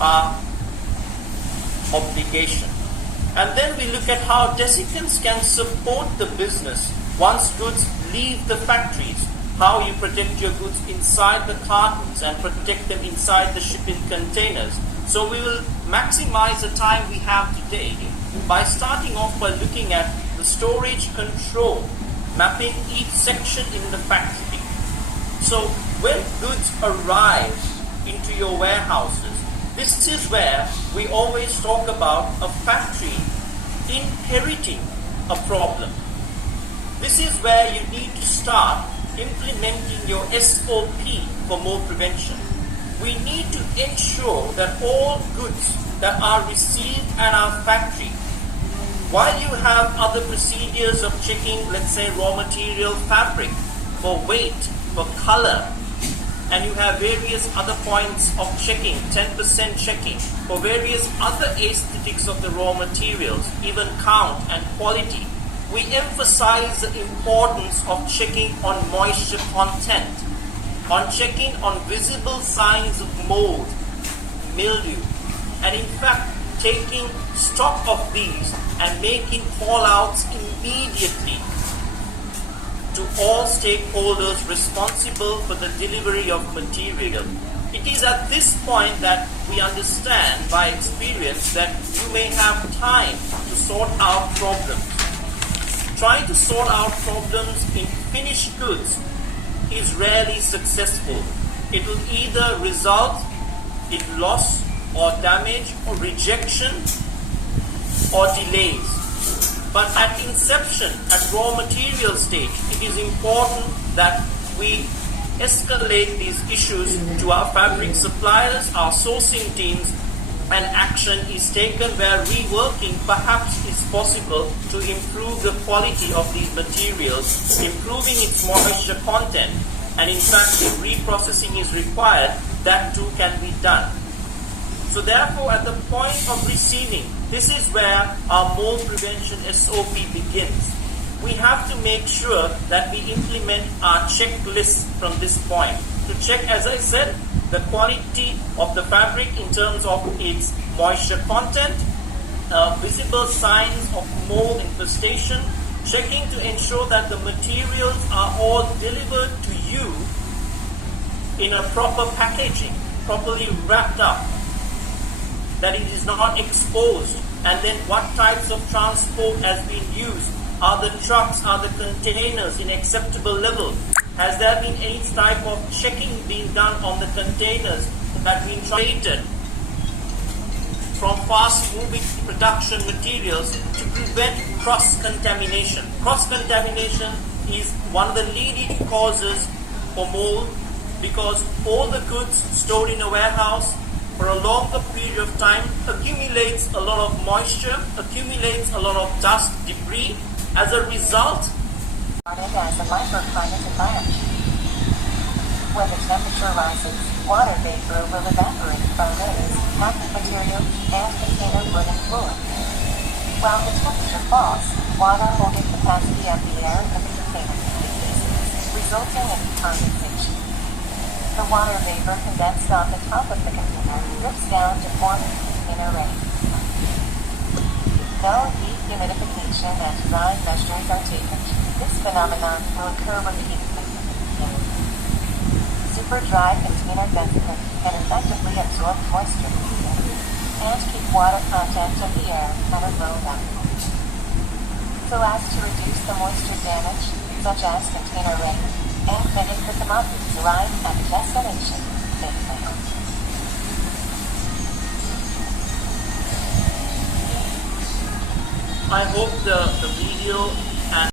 our obligation. And then we look at how desiccants can support the business once goods leave the factories, how you protect your goods inside the cartons and protect them inside the shipping containers. So we will maximize the time we have today by starting off by looking at the storage control, mapping each section in the factory. So when goods arrive into your warehouses, this is where we always talk about a factory inheriting a problem. This is where you need to start implementing your SOP for mold prevention. We need to ensure that all goods that are received at our factory, while you have other procedures of checking, let's say, raw material fabric for weight, for color, and you have various other points of checking, 10% checking, for various other aesthetics of the raw materials, even count and quality, we emphasize the importance of checking on moisture content, on checking on visible signs of mold, mildew, and in fact taking stock of these and making call-outs immediately to all stakeholders responsible for the delivery of material. It is at this point that we understand by experience that you may have time to sort out problems. Trying to sort out problems in finished goods is rarely successful. It will either result in loss or damage or rejection or delays. But at inception, at raw material stage, it is important that we escalate these issues to our fabric suppliers, our sourcing teams, and action is taken where reworking perhaps is possible to improve the quality of these materials, improving its moisture content, and in fact if reprocessing is required, that too can be done. So therefore, at the point of receiving, this is where our mold prevention SOP begins. We have to make sure that we implement our checklist from this point. To check, as I said, the quality of the fabric in terms of its moisture content, visible signs of mold infestation, checking to ensure that the materials are all delivered to you in a proper packaging, properly wrapped up, that it is not exposed, and then what types of transport has been used. Are the trucks, are the containers in acceptable level? Has there been any type of checking being done on the containers that have been traded from fast-moving production materials to prevent cross-contamination? Cross-contamination is one of the leading causes for mold because all the goods stored in a warehouse for a longer period of time accumulates a lot of moisture, accumulates a lot of dust, debris. As a result, as a microclimate environment. When the temperature rises, water vapor will evaporate from layers, packing material, and container burning fluid. While the temperature falls, water holding capacity of the air in the container decreases, resulting in condensation. The water vapor condensed on the top of the container drips down to form the container ring. No dehumidification and dry measures are taken. This phenomenon will occur repeatedly. Super dry container density can effectively absorb moisture and keep water content of the air at a low level. So as to reduce the moisture damage, such as container rain, and many of the commodities arrive at the destination safely. I hope the video